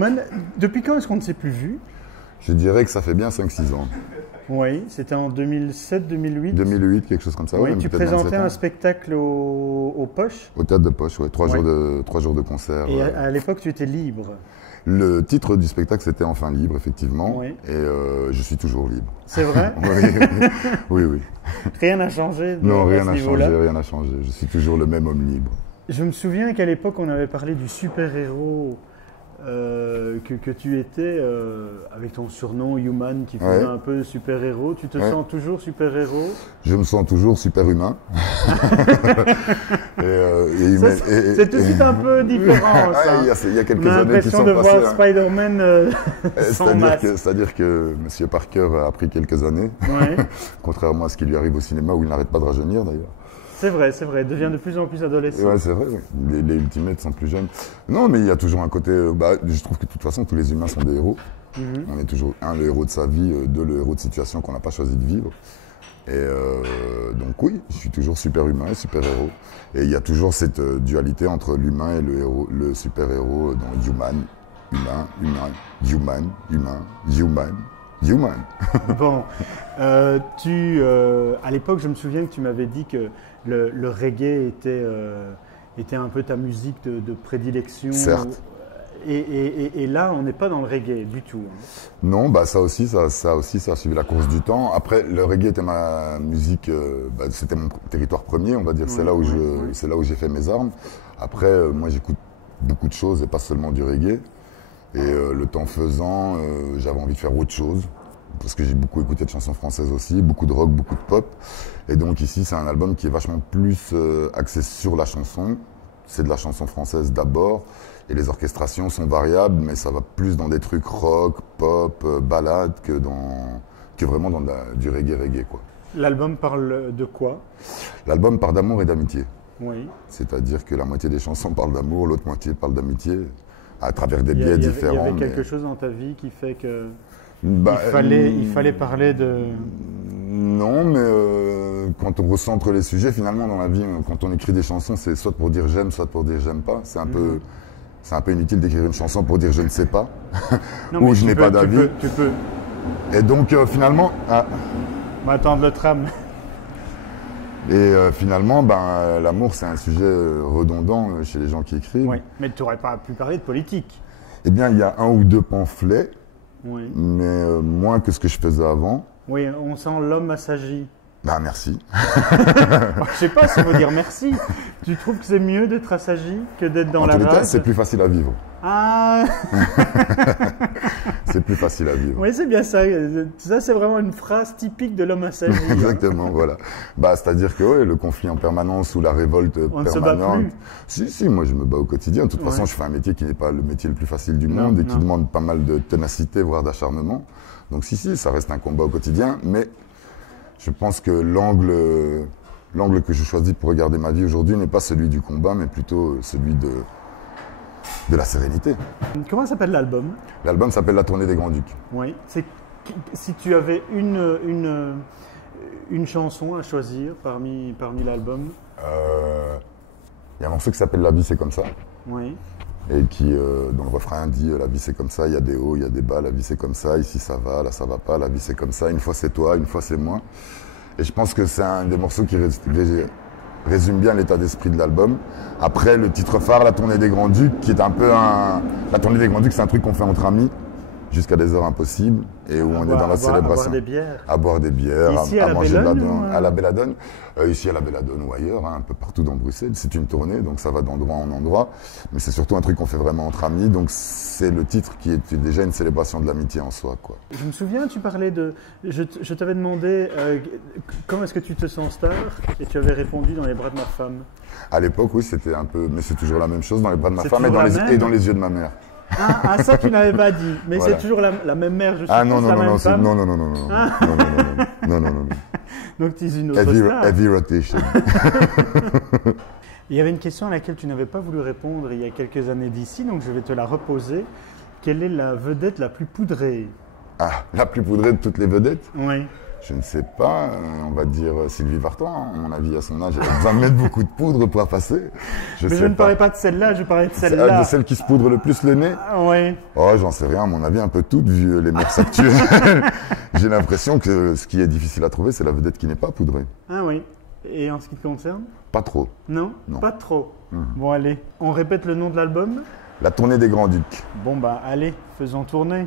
Human, depuis quand est-ce qu'on ne s'est plus vu? Je dirais que ça fait bien 5-6 ans. Oui, c'était en 2007-2008. 2008, quelque chose comme ça. Oui, ouais, tu présentais un spectacle au Poche. Au Théâtre de Poche, oui. 3 jours de concert. Et à l'époque, tu étais libre. Le titre du spectacle, c'était Enfin libre, effectivement. Oui. Et je suis toujours libre. C'est vrai? Oui. Rien n'a changé Non, rien n'a niveau-là. changé, rien n'a changé. Je suis toujours le même homme libre. Je me souviens qu'à l'époque, on avait parlé du super-héros que tu étais, avec ton surnom Human, qui faisait un peu super-héros. Tu te sens toujours super-héros? Je me sens toujours super-humain. C'est tout de suite un peu différent, ça. Il y a quelques on a années qui sont l'impression de passées. voir Spider-Man sans masque. C'est-à-dire que M. Parker a pris quelques années, contrairement à ce qui lui arrive au cinéma, où il n'arrête pas de rajeunir d'ailleurs. C'est vrai, il devient de plus en plus adolescent. Ouais, c'est vrai, oui. Les Ultimates sont plus jeunes. Non, mais il y a toujours un côté... je trouve que de toute façon, tous les humains sont des héros. On est toujours, le héros de sa vie, le héros de situation qu'on n'a pas choisi de vivre. Et donc oui, je suis toujours super-humain et super-héros. Et il y a toujours cette dualité entre l'humain et le super-héros dans Human. Bon, à l'époque, je me souviens que tu m'avais dit que le reggae était un peu ta musique de prédilection. Certes. Et là, on n'est pas dans le reggae du tout. Non, ça aussi, ça a suivi la course du temps. Après, le reggae était ma musique, c'était mon territoire premier, on va dire. C'est là où j'ai fait mes armes. Après, moi, j'écoute beaucoup de choses et pas seulement du reggae. Et le temps faisant, j'avais envie de faire autre chose. Parce que j'ai beaucoup écouté de chansons françaises aussi, beaucoup de rock, beaucoup de pop. Et donc ici, c'est un album qui est vachement plus axé sur la chanson. C'est de la chanson française d'abord. Et les orchestrations sont variables, mais ça va plus dans des trucs rock, pop, ballade que vraiment dans du reggae, quoi. L'album parle de quoi? L'album parle d'amour et d'amitié. Oui. C'est-à-dire que la moitié des chansons parlent d'amour, l'autre moitié parle d'amitié, à travers des biais différents. Il y avait quelque chose dans ta vie qui fait que il fallait parler de... Non, mais quand on recentre les sujets, finalement, dans la vie, quand on écrit des chansons, c'est soit pour dire j'aime, soit pour dire j'aime pas. C'est un peu inutile d'écrire une chanson pour dire je ne sais pas, ou je n'ai pas d'avis. Tu peux. Et donc, finalement... On va attendre le tram. Et finalement, l'amour, c'est un sujet redondant chez les gens qui écrivent. Oui, mais tu n'aurais pas pu parler de politique. Eh bien, il y a 1 ou 2 pamphlets, oui. Mais moins que ce que je faisais avant. Oui, on sent l'homme assagi. Merci. Je sais pas si on veut dire merci. Tu trouves que c'est mieux d'être assagi que d'être dans la rage? En tous les cas, c'est plus facile à vivre. Ah. C'est plus facile à vivre. Oui, c'est bien ça. Ça, c'est vraiment une phrase typique de l'homme assagi. Exactement, voilà. C'est-à-dire que le conflit en permanence ou la révolte permanente. Ne se bat plus. Si, moi je me bats au quotidien. De toute façon, je fais un métier qui n'est pas le métier le plus facile du monde et qui demande pas mal de ténacité, voire d'acharnement. Donc si, ça reste un combat au quotidien, mais je pense que l'angle que je choisis pour regarder ma vie aujourd'hui n'est pas celui du combat, mais plutôt celui de la sérénité. Comment s'appelle l'album? L'album s'appelle La Tournée des Grands-Ducs. Oui. Si tu avais une chanson à choisir parmi l'album? Il y a un morceau qui s'appelle La vie c'est comme ça. Oui. Et qui, dans le refrain, dit la vie c'est comme ça, il y a des hauts, il y a des bas, la vie c'est comme ça, ici ça va, là ça va pas, la vie c'est comme ça, une fois c'est toi, une fois c'est moi. Et je pense que c'est un des morceaux qui résume bien l'état d'esprit de l'album. Après, le titre phare, La Tournée des Grands-Ducs, qui est un peu La Tournée des Grands-Ducs, c'est un truc qu'on fait entre amis, jusqu'à des heures impossibles, et où on est dans la célébration. À boire des bières. À manger de la dinde, à la Belladone. Ici à la Belladone ou ailleurs, un peu partout dans Bruxelles. C'est une tournée, donc ça va d'endroit en endroit. Mais c'est surtout un truc qu'on fait vraiment entre amis, donc c'est le titre qui est déjà une célébration de l'amitié en soi, quoi. Je me souviens, tu parlais de... Je t'avais demandé comment est-ce que tu te sens star, et tu avais répondu dans les bras de ma femme. À l'époque, oui, c'était un peu... Mais c'est toujours la même chose, dans les bras de ma femme et dans les yeux de ma mère. Ça tu n'avais pas dit, mais voilà. C'est toujours la même mère, je suppose. Non. Donc tu es une autre star. Heavy rotation. Il y avait une question à laquelle tu n'avais pas voulu répondre il y a quelques années d'ici, donc je vais te la reposer. Quelle est la vedette la plus poudrée? La plus poudrée de toutes les vedettes? Oui. Je ne sais pas, on va dire Sylvie Vartan, à mon avis, à son âge, elle a besoin de mettre beaucoup de poudre pour passer. Mais je ne parlais pas de celle-là, je parlais de celle-là. De celle qui se poudre le plus le nez? Oui. Oh, j'en sais rien, à mon avis, un peu toutes, vu les mœurs actuelles. J'ai l'impression que ce qui est difficile à trouver, c'est la vedette qui n'est pas poudrée. Ah oui. Et en ce qui te concerne? Pas trop. Non, pas trop. Bon, allez, on répète le nom de l'album? La tournée des Grands Ducs. Bon, bah, allez, faisons tourner.